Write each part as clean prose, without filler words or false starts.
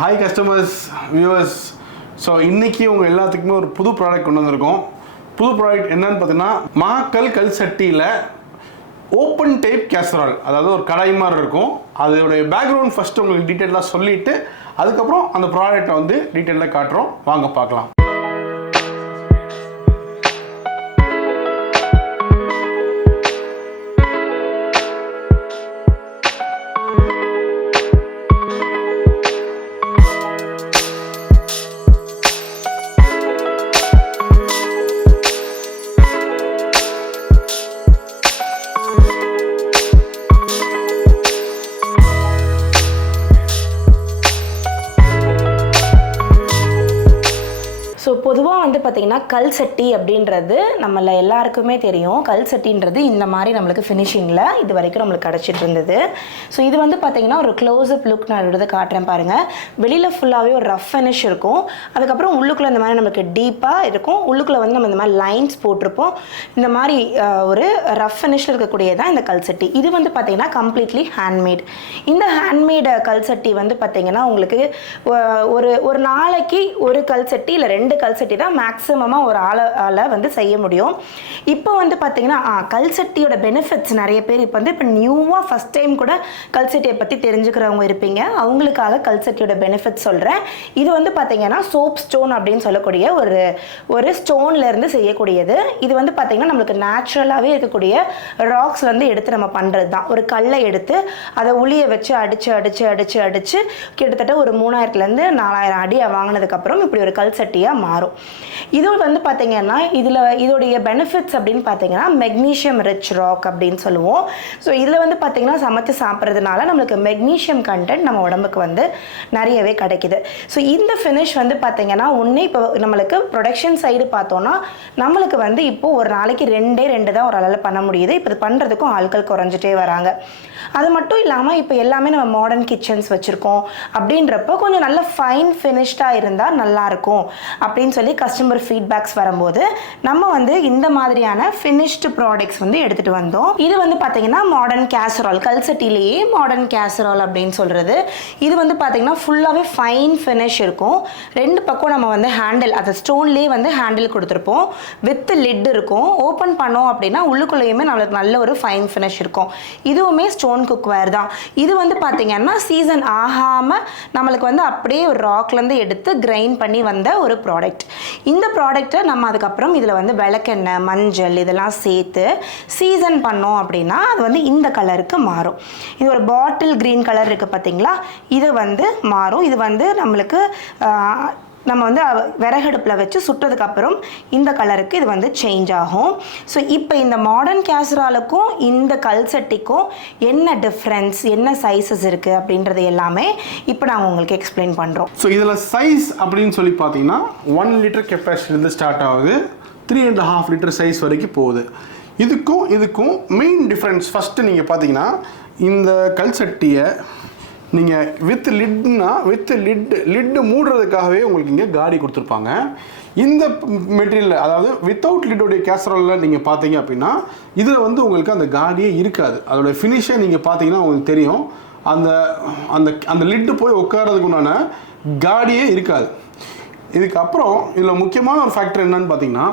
Hi customers, viewers. So இன்றைக்கி உங்கள் எல்லாத்துக்குமே ஒரு புது ப்ராடக்ட் கொண்டு வந்திருக்கோம். புது ப்ராடக்ட் என்னன்னு பார்த்தீங்கன்னா, மஹாக்கல் கல் சட்டியில் ஓப்பன் டைப் கேசரால், அதாவது ஒரு கடாய் மாதிரி இருக்கும். அதோடைய பேக்ரவுண்ட் ஃபஸ்ட்டு உங்களுக்கு டீட்டெயிலாக சொல்லிவிட்டு அதுக்கப்புறம் அந்த ப்ராடக்டை வந்து டீட்டெயிலாக காட்டுறோம். வாங்க பார்க்கலாம். ஸோ பொதுவாக வந்து பார்த்திங்கன்னா கல் சட்டி அப்படின்றது நம்மள எல்லாருக்குமே தெரியும். கல் சட்டின்றது இந்த மாதிரி நம்மளுக்கு ஃபினிஷிங்கில் இது வரைக்கும் நம்மளுக்கு கிடச்சிட்டு இருந்தது. ஸோ இது வந்து பார்த்திங்கன்னா ஒரு க்ளோஸ்அப் லுக் நான் எடுத்து காட்டுறேன் பாருங்கள். வெளியில் ஃபுல்லாகவே ஒரு ரஃப் ஃபினிஷ் இருக்கும். அதுக்கப்புறம் உள்ளுக்குள்ளே இந்த மாதிரி நம்மளுக்கு டீப்பாக இருக்கும். உள்ளுக்குள்ளே வந்து நம்ம இந்த மாதிரி லைன்ஸ் போட்டிருப்போம். இந்த மாதிரி ஒரு ரஃப் ஃபினிஷில் இருக்கக்கூடியதான் இந்த கல் சட்டி. இது வந்து பார்த்திங்கன்னா கம்ப்ளீட்லி ஹேண்ட்மேட். இந்த ஹேண்ட்மேட் கல் சட்டி வந்து பார்த்திங்கன்னா உங்களுக்கு ஒரு நாளைக்கு ஒரு கல் சட்டி இல்லை 2 கல் சட்டி தான் மேக்ஸிமமாக ஒரு ஆளை வந்து செய்ய முடியும். இப்போ வந்து பார்த்தீங்கன்னா கல் சட்டியோட பெனிஃபிட்ஸ் நிறைய பேர் இப்போ நியூவாக ஃபஸ்ட் டைம் கூட கல் சட்டியை பற்றி தெரிஞ்சுக்கிறவங்க இருப்பீங்க. அவங்களுக்காக கல் சட்டியோட பெனிஃபிட்ஸ் சொல்கிறேன். இது வந்து பார்த்தீங்கன்னா சோப் ஸ்டோன் அப்படின்னு சொல்லக்கூடிய ஒரு ஸ்டோன்லேருந்து செய்யக்கூடியது. இது வந்து பார்த்தீங்கன்னா நம்மளுக்கு நேச்சுரலாகவே இருக்கக்கூடிய ராக்ஸ் வந்து எடுத்து நம்ம பண்ணுறது தான். ஒரு கல்லை எடுத்து அதை உளியை வச்சு அடித்து கிட்டத்தட்ட ஒரு 3000லேருந்து 4000 அடி வாங்கினதுக்கப்புறம் இப்படி ஒரு கல் சட்டியாக மாறும். இது வந்து பார்த்தீங்கன்னா இதோடைய பெனிஃபிட்ஸ் அப்படின்னு பார்த்தீங்கன்னா மெக்னீஷியம் ரிச் ராக் அப்படின்னு சொல்லுவோம். ஸோ இதில் வந்து பார்த்தீங்கன்னா சமைச்சு சாப்பிட்றதுனால நம்மளுக்கு மெக்னீஷியம் கண்டென்ட் நம்ம உடம்புக்கு வந்து நிறையவே கிடைக்குது. ஸோ இந்த ஃபினிஷ் வந்து பார்த்தீங்கன்னா ஒன்று இப்போ நம்மளுக்கு ப்ரொடக்ஷன் சைடு பார்த்தோன்னா நம்மளுக்கு வந்து இப்போ ஒரு நாளைக்கு 2 தான் ஒரு அளவில் பண்ண முடியுது. இப்போ இது பண்ணுறதுக்கும் ஆட்கள் குறைஞ்சிட்டே வராங்க. அது மட்டும் இல்லாமல் இப்போ எல்லாமே நம்ம மாடர்ன் கிச்சன்ஸ் வச்சுருக்கோம். அப்படின்றப்போ கொஞ்சம் நல்ல ஃபைன் ஃபினிஷ்டாக இருந்தால் நல்லாயிருக்கும் அப்படின்னு சொல்லி கஸ்டமர் ஃபீட்பேக்ஸ் வரும்போது நம்ம வந்து இந்த மாதிரியான ஃபினிஷ்டு ப்ராடக்ட்ஸ் வந்து எடுத்துகிட்டு வந்தோம். இது வந்து பார்த்தீங்கன்னா மாடர்ன் கேசரால், கல் சட்டிலேயே மாடர்ன் கேசரால் அப்படின்னு சொல்கிறது. இது வந்து பார்த்தீங்கன்னா ஃபுல்லாகவே ஃபைன் ஃபினிஷ் இருக்கும். 2 பக்கம் நம்ம வந்து ஹேண்டில், அந்த ஸ்டோன்லேயே வந்து ஹேண்டில் கொடுத்துருப்போம். வித் லிட் இருக்கும். ஓப்பன் பண்ணோம் அப்படின்னா உள்ளுக்குள்ளேயுமே நம்மளுக்கு நல்ல ஒரு ஃபைன் ஃபினிஷ் இருக்கும். இதுவுமே ஸ்டோன் குக்வேர் தான். இது வந்து பார்த்தீங்கன்னா சீசன் ஆகாமல் நம்மளுக்கு வந்து அப்படியே ஒரு ராக்லேருந்து எடுத்து கிரைண்ட் பண்ணி வந்த ஒரு ப்ராடக்ட். இந்த ப்ராடக்ட்டை நம்ம அதுக்கப்புறம் இதில் வந்து விளக்கெண்ணெய், மஞ்சள் இதெல்லாம் சேர்த்து சீசன் பண்ணோம் அப்படின்னா அது வந்து இந்த கலருக்கு மாறும். இது ஒரு பாட்டில் க்ரீன் கலர் இருக்குது பார்த்தீங்களா, இது வந்து மாறும். இது வந்து நம்மளுக்கு நம்ம வந்து விறகடுப்பில் வச்சு சுட்டதுக்கப்புறம் இந்த கலருக்கு இது வந்து சேஞ்ச் ஆகும். ஸோ இப்போ இந்த மாடர்ன் கேசராலுக்கும் இந்த கல் சட்டிக்கும் என்ன டிஃப்ரென்ஸ், என்ன சைஸஸ் இருக்குது அப்படின்றது எல்லாமே இப்போ நாங்கள் உங்களுக்கு எக்ஸ்பிளைன் பண்ணுறோம். ஸோ இதில் சைஸ் அப்படின்னு சொல்லி பார்த்தீங்கன்னா 1 லிட்டர் கெப்பாசிட்டிலேருந்து ஸ்டார்ட் ஆகுது, 3.5 லிட்டர் சைஸ் வரைக்கும் போகுது. இதுக்கும் மெயின் டிஃப்ரென்ஸ் ஃபஸ்ட்டு நீங்கள் பார்த்தீங்கன்னா, இந்த கல் சட்டியை நீங்கள் வித் லிட்டு மூடுறதுக்காகவே உங்களுக்கு இங்கே காடி கொடுத்துருப்பாங்க. இந்த மெட்டீரியல், அதாவது வித்தவுட் லிட்டோடைய கேசராலில் நீங்கள் பார்த்தீங்க அப்படின்னா இதில் வந்து உங்களுக்கு அந்த காடியே இருக்காது. அதோடைய ஃபினிஷை நீங்கள் பார்த்தீங்கன்னா உங்களுக்கு தெரியும். அந்த லிட்டு போய் உட்காரதுக்கு உண்டான காடியே இருக்காது. இதுக்கப்புறம் இதில் முக்கியமான ஒரு ஃபேக்டர் என்னன்னு பார்த்தீங்கன்னா,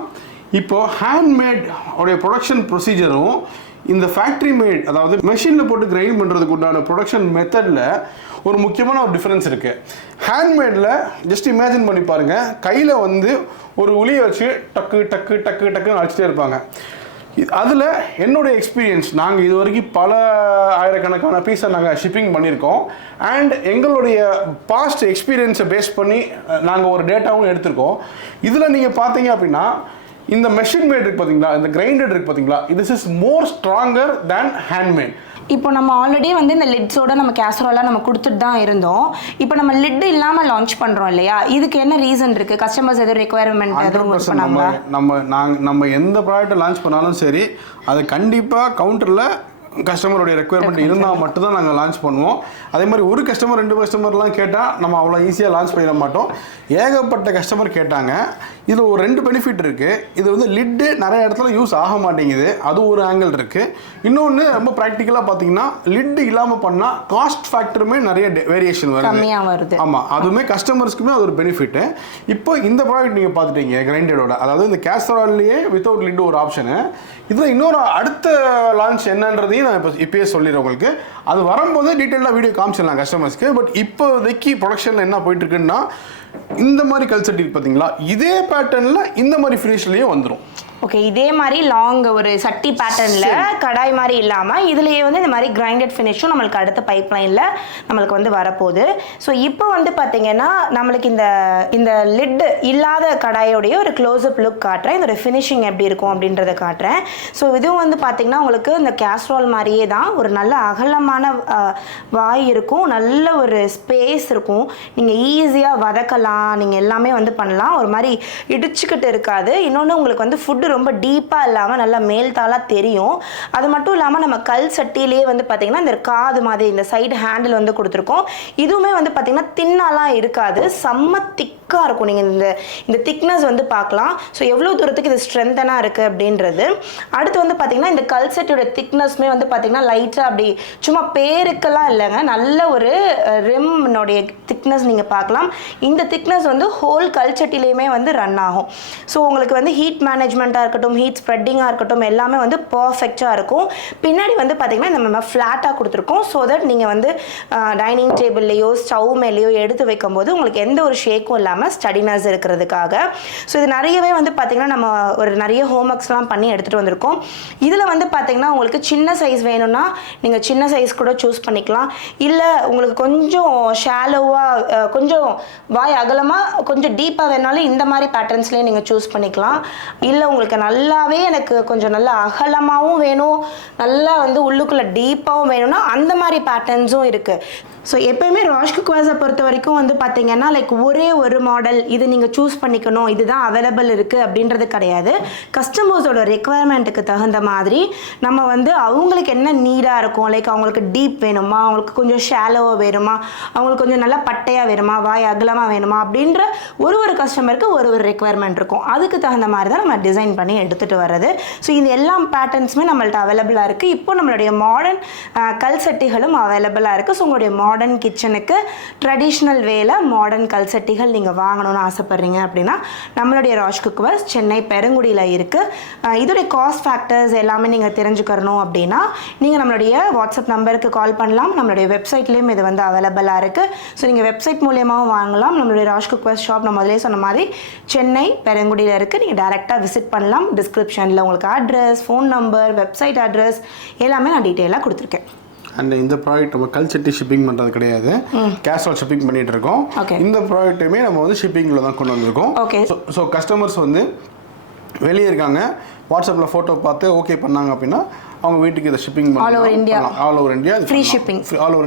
இப்போது ஹேண்ட்மேட் உடைய ப்ரொடக்ஷன் ப்ரொசீஜரும் இந்த ஃபேக்ட்ரி மேட், அதாவது மெஷினில் போட்டு கிரைண்ட் பண்ணுறதுக்கு உண்டான ப்ரொடக்ஷன் மெத்தடில் ஒரு முக்கியமான ஒரு டிஃப்ரென்ஸ் இருக்குது. ஹேண்ட்மேடில் ஜஸ்ட் இமேஜின் பண்ணி பாருங்கள், கையில் வந்து ஒரு உளியை வச்சு டக்குன்னு அடிச்சிட்டே இருப்பாங்க. அதில் என்னுடைய எக்ஸ்பீரியன்ஸ், நாங்கள் இது வரைக்கும் பல ஆயிரக்கணக்கான பீஸை நாங்கள் ஷிப்பிங் பண்ணியிருக்கோம். அண்ட் எங்களுடைய பாஸ்ட் எக்ஸ்பீரியன்ஸை பேஸ் பண்ணி நாங்கள் ஒரு டேட்டாவும் எடுத்திருக்கோம். இதில் நீங்கள் பார்த்தீங்க அப்படின்னா இந்த மெஷின் மேட் இருக்குது பார்த்தீங்களா, இந்த கிரைண்டட் இருக்குது பார்த்தீங்களா, this is more stronger than handmade. இப்போ நம்ம ஆல்ரெடி வந்து இந்த லிட்ஸோட நம்ம கேசரோலாம் நம்ம கொடுத்துட்டு தான் இருந்தோம். இப்போ நம்ம லிட் இல்லாமல் லான்ச் பண்ணுறோம் இல்லையா, இதுக்கு என்ன ரீசன் இருக்குது? கஸ்டமர்ஸ் எதுவும் ரெக்குயர்மெண்ட் எதுவும் பண்ணாங்களா? நம்ம எந்த ப்ராடக்ட்டை லான்ச் பண்ணாலும் சரி, அது கண்டிப்பாக கவுண்டரில் கஸ்டமருடைய ரெக்குயர்மெண்ட் இருந்தால் மட்டும்தான் நாங்கள் லான்ச் பண்ணுவோம். அதே மாதிரி ஒரு கஸ்டமர் 2 கஸ்டமர்லாம் கேட்டால் நம்ம அவ்வளோ ஈஸியாக லான்ச் பண்ணிட மாட்டோம். ஏகப்பட்ட கஸ்டமர் கேட்டாங்க. இதில் ஒரு 2 பெனிஃபிட் இருக்குது. இது வந்து லிட்டு நிறைய இடத்துல யூஸ் ஆக மாட்டேங்குது, அது ஒரு ஆங்கிள் இருக்குது. இன்னொன்று ரொம்ப ப்ராக்டிக்கலாக பார்த்தீங்கன்னா லிட்டு இல்லாமல் பண்ணால் காஸ்ட் ஃபேக்டருமே நிறைய வேரியேஷன் வருது. ஆமாம், அதுவுமே கஸ்டமர்ஸ்க்குமே அது ஒரு பெனிஃபிட்டு. இப்போ இந்த ப்ராடக்ட் நீங்கள் பார்த்துட்டீங்க கிரைண்டடோட, அதாவது இந்த கேசரால்லையே வித்தவுட் லிட்டு ஒரு ஆப்ஷனு. இதில் இன்னொரு அடுத்த லான்ச் என்னன்றதையும் நான் இப்போயே சொல்லிடுறேன் உங்களுக்கு. அது வரும்போது டீட்டெயிலாக வீடியோ காமிச்சிடலாம் கஸ்டமர்ஸ்க்கு. பட் இப்போதைக்கு ப்ரொடக்ஷனில் என்ன போயிட்டு இருக்குன்னா, இந்த மாதிரி கல்ச்சட்டி பார்த்தீங்களா, இதே பேட்டர்னில் இந்த மாதிரி ஃபினிஷ்லேயே வந்துடும். ஓகே, இதே மாதிரி லாங் ஒரு சட்டி பேட்டர்னில் கடாய் மாதிரி இல்லாமல் இதுலேயே வந்து இந்த மாதிரி கிரைண்டட் ஃபினிஷும் நம்மளுக்கு அடுத்த பைப்லைனில் நம்மளுக்கு வந்து வரப்போகுது. ஸோ இப்போ வந்து பார்த்தீங்கன்னா நம்மளுக்கு இந்த லிட்டு இல்லாத கடாயோடைய ஒரு க்ளோஸ்அப் லுக் காட்டுறேன். இதோட ஃபினிஷிங் எப்படி இருக்கும் அப்படின்றத காட்டுறேன். ஸோ இதுவும் வந்து பார்த்தீங்கன்னா உங்களுக்கு இந்த கேஸ்ட்ரால் மாதிரியே தான் ஒரு நல்ல அகலமான வாய் இருக்கும், நல்ல ஒரு ஸ்பேஸ் இருக்கும். நீங்கள் ஈஸியாக வதக்கலாம், நீங்கள் எல்லாமே வந்து பண்ணலாம். ஒரு மாதிரி இடிச்சுக்கிட்டு இருக்காது. இன்னொன்று உங்களுக்கு வந்து ஃபுட்டு ரொம்ப டீப்பாக இல்லாமல் நல்லா மேல்தாளாக தெரியும். அது மட்டும் இல்லாமல் நம்ம கல் சட்டியிலேயே வந்து பார்த்திங்கன்னா இந்த காது மாதிரி இந்த சைடு ஹேண்டில் வந்து கொடுத்துருக்கோம். இதுவுமே வந்து பார்த்திங்கன்னா தின்னாலாம் இருக்காது, செம்ம திக்காக இருக்கும். நீங்கள் இந்த திக்னஸ் வந்து பார்க்கலாம். ஸோ எவ்வளோ தூரத்துக்கு இது ஸ்ட்ரென்த்தனாக இருக்குது அப்படின்றது. அடுத்து வந்து பார்த்திங்கன்னா இந்த கல் சட்டியோட திக்னஸ்மே வந்து பார்த்திங்கன்னா லைட்டாக அப்படி சும்மா பேருக்கெல்லாம் இல்லைங்க, நல்ல ஒரு ரிம்னுடைய திக்னஸ் நீங்கள் பார்க்கலாம். இந்த திக்னஸ் வந்து ஹோல் கல் சட்டிலையுமே வந்து ரன் ஆகும். ஸோ உங்களுக்கு வந்து ஹீட் மேனேஜ்மெண்ட்டாக இருக்கட்டும், ஹீட் ஸ்ப்ரெட்டிங்காக இருக்கட்டும், எல்லாமே வந்து பர்ஃபெக்டாக இருக்கும். பின்னாடி வந்து பார்த்திங்கன்னா இந்த நம்ம ஃப்ளாட்டாக கொடுத்துருக்கோம். ஸோ தட் நீங்கள் வந்து டைனிங் டேபிள்லையோ ஸ்டவ் மேலேயோ எடுத்து வைக்கும்போது உங்களுக்கு எந்த ஒரு ஷேக்கும் இல்லாமல் ஸ்டடினஸ் இருக்கிறதுக்காக. ஸோ இது நிறையவே வந்து பார்த்திங்கன்னா நம்ம ஒரு நிறைய ஹோம்ஒர்க்ஸ்லாம் பண்ணி எடுத்துகிட்டு வந்திருக்கோம். இதில் வந்து பார்த்திங்கன்னா உங்களுக்கு சின்ன சைஸ் வேணும்னா நீங்கள் சின்ன சைஸ் கூட சூஸ் பண்ணிக்கலாம். இல்லை உங்களுக்கு கொஞ்சம் ஷாலோவாக கொஞ்சம் வாய் அகலமாக கொஞ்சம் டீப்பாக வேணாலும் இந்த மாதிரி பேட்டர்ன்ஸ்லேயே நீங்கள் சூஸ் பண்ணிக்கலாம். இல்லை உங்களுக்கு நல்லாவே எனக்கு கொஞ்சம் நல்லா அகலமாகவும் வேணும், நல்லா வந்து உள்ளுக்குள்ளே டீப்பாகவும் வேணும்னா அந்த மாதிரி பேட்டர்ன்ஸும் இருக்குது. ஸோ எப்போயுமே ராஷ் குக்வேர்ஸை பொறுத்த வரைக்கும் வந்து பார்த்தீங்கன்னா லைக் ஒரே ஒரு மாடல் இது நீங்கள் சூஸ் பண்ணிக்கணும், இதுதான் அவைலபிள் இருக்குது அப்படின்றது கிடையாது. கஸ்டமர்ஸோட ரெக்குவயர்மெண்ட்டுக்கு தகுந்த மாதிரி நம்ம வந்து அவங்களுக்கு என்ன நீடாக இருக்கும், லைக் அவங்களுக்கு டீப் வேணுமா, அவங்களுக்கு கொஞ்சம் ஷாலோவாக வேணுமா, அவங்களுக்கு கொஞ்சம் நல்லா பட்டையாக வேணுமா, வாய் அகலமாக வேணுமா அப்படின்ற ஒரு கஸ்டமருக்கு ஒரு ரெக்குவயர்மெண்ட் இருக்கும். அதுக்கு தகுந்த மாதிரி தான் நம்ம டிசைன் பண்ணி எடுத்துகிட்டு வர்றது. ஸோ இது எல்லா பேட்டர்ன்ஸுமே நம்மள்ட்ட அவைலபிளாக இருக்குது. இப்போ நம்மளுடைய மாடர்ன் கல் சட்டிகளும் அவைலபிளாக இருக்குது. ஸோ உங்களுடைய மாடர்ன் கிச்சனுக்கு ட்ரெடிஷ்னல் வேல மாடர்ன் கல் சட்டிகள் நீங்கள் வாங்கணும்னு ஆசைப்பட்றீங்க அப்படின்னா நம்மளுடைய ராஷ் குக்வேர்ஸ் சென்னை பெருங்குடியில் இருக்குது. இதோடைய காஸ்ட் ஃபேக்டர்ஸ் எல்லாமே நீங்கள் தெரிஞ்சுக்கணும் அப்படின்னா நீங்கள் நம்மளுடைய வாட்ஸ்அப் நம்பருக்கு கால் பண்ணலாம். நம்மளுடைய வெப்சைட்லேயும் இது வந்து அவைலபிளாக இருக்குது. ஸோ நீங்கள் வெப்சைட் மூலியமாகவும் வாங்கலாம். நம்மளுடைய ராஷ் குக்வேர்ஸ் ஷாப் நம்ம முதலே சொன்ன மாதிரி சென்னை பெருங்குடியில் இருக்குது. நீங்கள் டேரெக்டாக விசிட் பண்ணலாம். டிஸ்கிரிப்ஷனில் உங்களுக்கு address, phone number, website address எல்லாமே நான் டீட்டெயிலாக கொடுத்துருக்கேன். அண்ட் இந்த ப்ராடக்ட் நம்ம கல் சட்டி ஷிப்பிங் பண்ணுறது கிடையாது, கேஷுவல் ஷிப்பிங் பண்ணிகிட்டு இருக்கோம். இந்த ப்ராடக்ட்டுமே நம்ம வந்து ஷிப்பிங்கில் தான் கொண்டு வந்திருக்கோம். ஸோ கஸ்டமர்ஸ் வந்து வெளியே இருக்காங்க, வாட்ஸ்அப்பில் ஃபோட்டோ பார்த்து ஓகே பண்ணாங்க அப்படின்னா அவங்க வீட்டுக்கு இதை ஷிப்பிங் பண்ணலாம். All over India free shipping. All over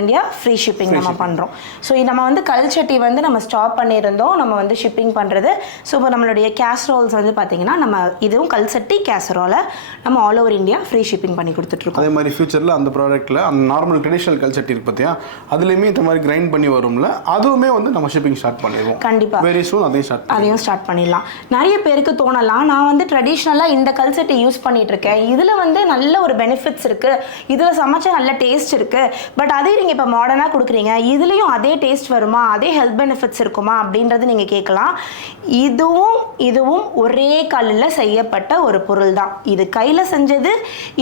India free shipping நம்ம பண்ணுறோம். ஸோ நம்ம வந்து கல் சட்டி வந்து நம்ம ஸ்டாப் பண்ணியிருந்தோம், நம்ம வந்து ஷிப்பிங் பண்ணுறது. ஸோ இப்போ நம்மளுடைய கேசரோல்ஸ் வந்து பார்த்தீங்கன்னா நம்ம இதுவும் கல் சட்டி கேசரோலை நம்ம all over India free shipping பண்ணி கொடுத்துட்ருக்கோம். அதே மாதிரி ஃபியூச்சரில் அந்த ப்ராடக்ட்டில் அந்த நார்மல் ட்ரெடிஷ்னல் கல் சட்டி இருக்கு பார்த்தியா, அதுலேயுமே இந்த மாதிரி கிரைண்ட் பண்ணி வரும்ல, அதுவுமே வந்து நம்ம ஷிப்பிங் ஸ்டார்ட் பண்ணிடுவோம். கண்டிப்பாக வெரி சூன் அதையும் ஸ்டார்ட் பண்ணிடலாம். நிறைய பேருக்கு தோணலாம், நான் வந்து ட்ரெடிஷ்னலாக இந்த கல் சட்டி யூஸ் பண்ணிட்டு இருக்கேன், இதில் வந்து நல்ல ஒரு பெனிஃபிட்ஸ் இருக்குது, இதில் சமைச்சா நல்ல டேஸ்ட் இருக்குது, பட் அதே நீங்கள் இப்போ மாடர்னாக கொடுக்குறீங்க, இதுலேயும் அதே டேஸ்ட் வருமா, அதே ஹெல்த் பெனிஃபிட்ஸ் இருக்குமா அப்படின்றது நீங்கள் கேட்கலாம். இதுவும் ஒரே கல்லில் செய்யப்பட்ட ஒரு பொருள் தான். இது கையில் செஞ்சது,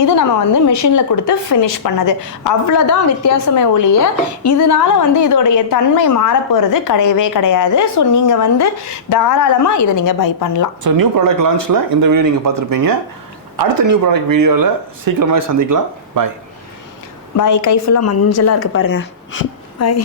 இது நம்ம வந்து மிஷினில் கொடுத்து ஃபினிஷ் பண்ணது, அவ்வளோதான் வித்தியாசமே ஒழிய இதனால வந்து இதோடைய தன்மை மாறப்போகிறது கிடையவே கிடையாது. ஸோ நீங்கள் வந்து தாராளமாக இதை நீங்கள் பை பண்ணலாம். ஸோ நியூ ப்ராடக்ட் லான்ச்சில் இந்த வீடியோ நீங்கள் பார்த்துருப்பீங்க. அடுத்த நியூ ப்ராடக்ட் வீடியோவில் சீக்கிரமாக சந்திக்கலாம். பாய். கை ஃபுல்லாக மஞ்சளாக இருக்குது பாருங்கள். பாய்.